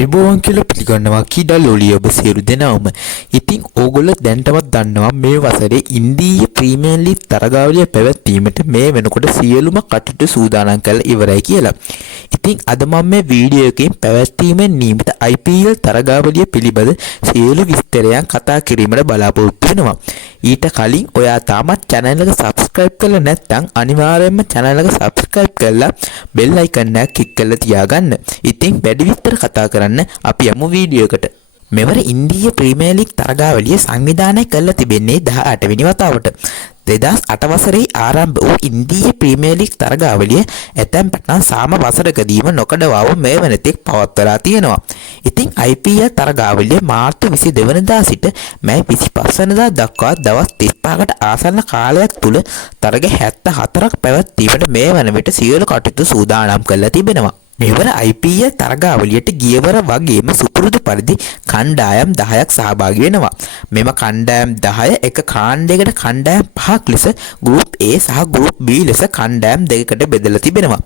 අයිබෝවන් කියලා පිළිගන්නවා කීඩල් ඔලිය ඔබ සියලු දෙනාම. ඉතින් ඕගොල්ලෝ දැන්ටමත් දන්නවා මේ වසරේ ඉන්දීය ප්‍රීමියර් ලීග් තරගාවලිය පැවැත්වීමට මේ වෙනකොට සියලුම කටයුතු සූදානම් කරලා ඉවරයි කියලා. ඉතින් අද මම මේ වීඩියෝ එකෙන් පැවැත්වීමේ නියමිත IPL තරගාවලිය පිළිබඳ සියලු විස්තරයන් කතා කිරීමට බලාපොරොත්තු වෙනවා. ඊට කලින් ඔයා තාමත් channel එක subscribe කරලා නැත්නම් අනිවාර්යයෙන්ම channel එක subscribe කරලා bell icon එක click කරලා තියාගන්න. ඉතින් වැඩි විස්තර කතා කරන්න අපි යමු වීඩියෝ එකට. මෙවර ඉන්දීය ප්‍රීමියර් ලීග් තරගාවලිය සංවිධානය කරලා තිබෙන්නේ 18 වෙනි වතාවට. 2008 වසරේ ආරම්භ වූ ඉන්දීය ප්‍රීමියර් ලීග් තරගාවලිය ඇතැම් පටන් සාම වසරකදීම නොකඩවාව මේ වනතෙක් පවත්වලා තියෙනවා. ඉතින් IPL තරගාවලිය මාර්තු 22 වෙනිදා සිට මැයි 25 වෙනිදා දක්වා දවස් 35කට ආසන්න කාලයක් තුල තරග 74ක් පැවැත්වීමට මේ වන විට සියලු කටයුතු සූදානම් කරලා තිබෙනවා. මෙවර IPL තරගාවලියට ගියවර වගේම සුපුරුදු පරිදි කණ්ඩායම් 10ක් සහභාගී වෙනවා. මෙම කණ්ඩායම් 10 එක කාණ්ඩයකට කණ්ඩායම් 5ක් ලෙස ගෲප් A සහ ගෲප් B ලෙස කණ්ඩායම් දෙකකට බෙදලා තිබෙනවා.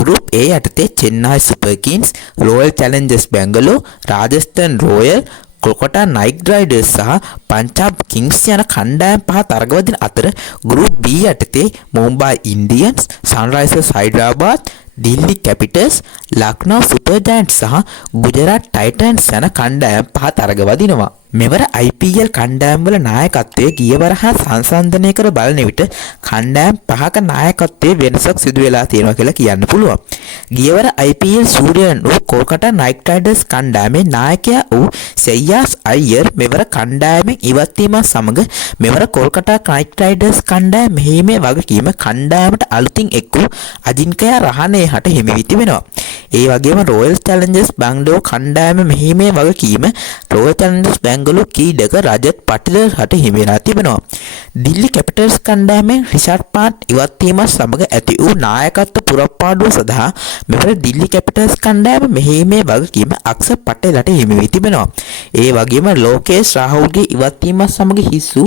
ගෲප් A යටතේ Chennai super kings, royal challengers Bangalore, Rajasthan royal, Kolkata knight riders සහ පංජාබ් කිංස් යන කණ්ඩායම් පහ තරගවදින අතර ගෲප් B යටතේ Mumbai Indians, Sunrisers හයිඩ්‍රාබාද්, Delhi capitals, ලක්නෝ super ජයන්ට්ස් සහ ගුජරාට් ටයිටන්ස් යන කණ්ඩායම් පහ තරගවදිනවා. මෙවර IPL කණ්ඩායම් වල නායකත්වයේ ගියවර හා සංසන්දනය කර බලන විට කණ්ඩායම් පහක නායකත්වයේ වෙනසක් සිදු වෙලා තියෙනවා කියලා කියන්න පුළුවන්. ගියවර IPL සූර්යයන් වූ කොල්කතා නයිට් රයිඩර්ස් කණ්ඩායමේ නායකයා වූ සෙයාස් අයියර් මෙවර කණ්ඩායමෙන් ඉවත් වීම සමග මෙවර කොල්කතා නයිට් රයිඩර්ස් කණ්ඩායම මෙහිමේ වගකීම කණ්ඩායමට අලුතින් එක් වූ අජින්කයා රහනේ හට හිමි වී තිබෙනවා. ඒ වගේම රොයල් චැලෙන්ජර්ස් බැංගලෝර් කණ්ඩායම මෙහිමේ වගකීම රොයල් චැලෙන්ජර්ස් බැංගලෝර් කීඩක රජත් පටිල රට හිමි වෙලා තිබෙනවා. දිල්ලි කැපිටල්ස් කණ්ඩායමෙන් රිෂාඩ් පාන්ට් ඉවත් වීම සමග ඇති වූ නායකත්ව පුරප්පාඩුව සඳහා මෙවර දිල්ලි කැපිටල්ස් කණ්ඩායම මෙහිමේ වගකීම අක්ෂර් පටේලට හිමි වී තිබෙනවා. ඒ වගේම ලෝකේෂ් රාහුල්ගේ ඉවත් වීම සමග හිස් වූ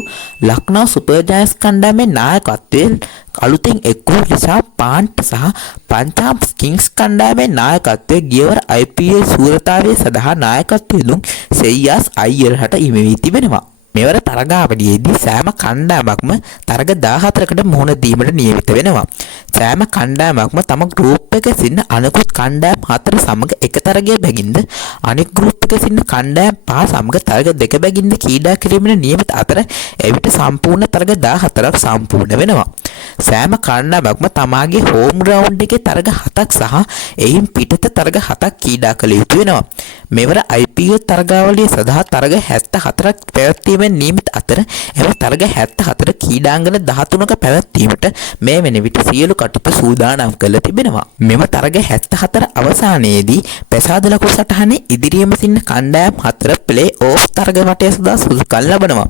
ලක්නෝ සුපර් ජයන්ට්ස් කණ්ඩායමේ නායකත්වයෙන් අලුතින් එක් වූ රිෂාඩ් පාන්ට් සහ පංජාබ් කිංස් කණ්ඩායමේ නායකත්වයේ ගියවර IPL සූරතාවයේ සඳහා නායකත්වය දුන් සෙයාස් අයියර්ට හිමි වී තිබෙනවා. මෙවර තරගාවලියේදී සෑම කණ්ඩායමක්ම තරග 14කට මුහුණ දීමට නියමිත වෙනවා. සෑම කණ්ඩායමක්ම තම ගෲප් එකේ සිටින අනෙකුත් කණ්ඩායම් 4 සමග එක තරගයේ බැගින්ද අනෙක් ගෲප් එකේ සිටින කණ්ඩායම් 5 සමග තරග 2 බැගින්ද ක්‍රීඩා කිරීමට නියමිත අතර එවිට සම්පූර්ණ තරග 14ක් සම්පූර්ණ වෙනවා. සෑම කණ්ඩායමක්ම තමාගේ හෝම් ග්‍රවුන්ඩ් එකේ තරග 7ක් සහ එයින් පිටත තරග 7ක් ක්‍රීඩා කළ යුතු වෙනවා. මෙවර IPL තරගාවලිය සඳහා තරග 74ක් පැවැත්වීම නියමිත අතර එම තරග 74 ක්‍රීඩාංගන 13ක පැවැත්වීමට මේ වෙන විට සියලු කටයුතු සූදානම් කරලා තිබෙනවා. මෙම තරග 74 අවසානයේදී පෙසාද ලකුණු සටහනේ ඉදිරියේම සිටින කණ්ඩායම් 4 ප්ලේ ඕෆ් තරග වටය සඳහා සුදුසුකම් ලබනවා.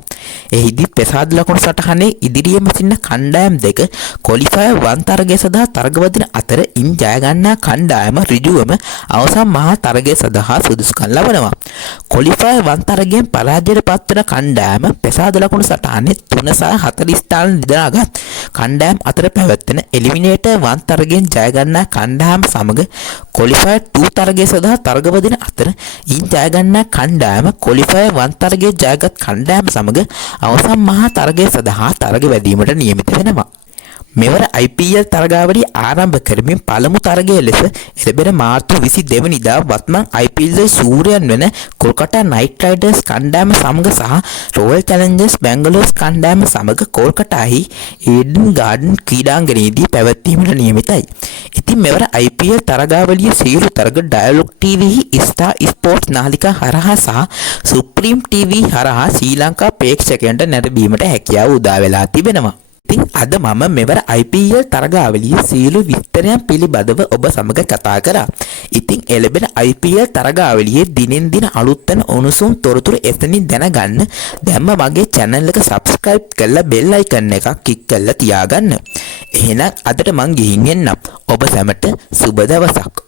එහිදී පෙසාද ලකුණු සටහනේ ඉදිරියේම සිටින කණ්ඩායම් දෙක ක්වොලිෆයර් 1 තරගය සඳහා තරගවදින අතර ඉන් ජය ගන්නා කණ්ඩායම ඍජුවම අවසන් මහා තරගය සඳහා සුදුසුකම් ලබනවා. ක්වොලිෆයර් 1 තරගයෙන් පරාජයට පත්වන කණ්ඩායම පෙසාද ලකුණු සටහනේ 3 සහ 40 ස්ථාන නිදනාගත් කණ්ඩායම් අතර පැවැත්වෙන එලිමිනේටර් 1 තරගයෙන් ජය ගන්නා කණ්ඩායම සමග ක්වොලිෆයර් 2 තරගය සඳහා තරගවදින අතර ඉන් ජය ගන්නා කණ්ඩායම ක්වොලිෆයර් 1 තරගයේ ජයගත් කණ්ඩායම සමග අවසන් මහා තරගය සඳහා තරග වැදීමට නියමිත වෙනවා. මෙවර IPL තරගාවලිය ආරම්භ කරමින් පළමු තරගය ලෙස එළඹෙන මාර්තු 22 වෙනිදා වත්මන් IPL සූර්යයන් වෙන කොල්කතා නයිට් රයිඩර්ස් කණ්ඩායම සමග සහ රොයල් චැලෙන්ජර්ස් බැංගලෝර් කණ්ඩායම සමග කොල්කතාහි ඊඩන් ගාඩන් ක්‍රීඩාංගණයේදී පැවැත්වීමට නියමිතයි. ඉතින් මෙවර IPL තරගාවලිය සියලු තරග ඩයලොග් TV, ස්ටාර් ස්පෝර්ට්ස් නාලිකා හරහා සහ සුප්‍රීම් TV හරහා ශ්‍රී ලංකා ප්‍රේක්ෂකයන්ට නැරඹීමට හැකියාව උදා වෙලා තිබෙනවා. ඉතින් අද මම මෙවර IPL තරගාවලියේ සියලු විස්තරයන් පිළිබඳව ඔබ සමග කතා කරා. ඉතින් එළඹෙන IPL තරගාවලියේ දිනෙන් දින අලුත් වෙන උණුසුම් තොරතුරු එතනින් දැනගන්න දැන්ම මගේ channel එක subscribe කරලා bell icon එකක් click කරලා තියාගන්න. එහෙනම් අදට මං ගිහින් එන්නම්. ඔබ සැමට සුබ දවසක්.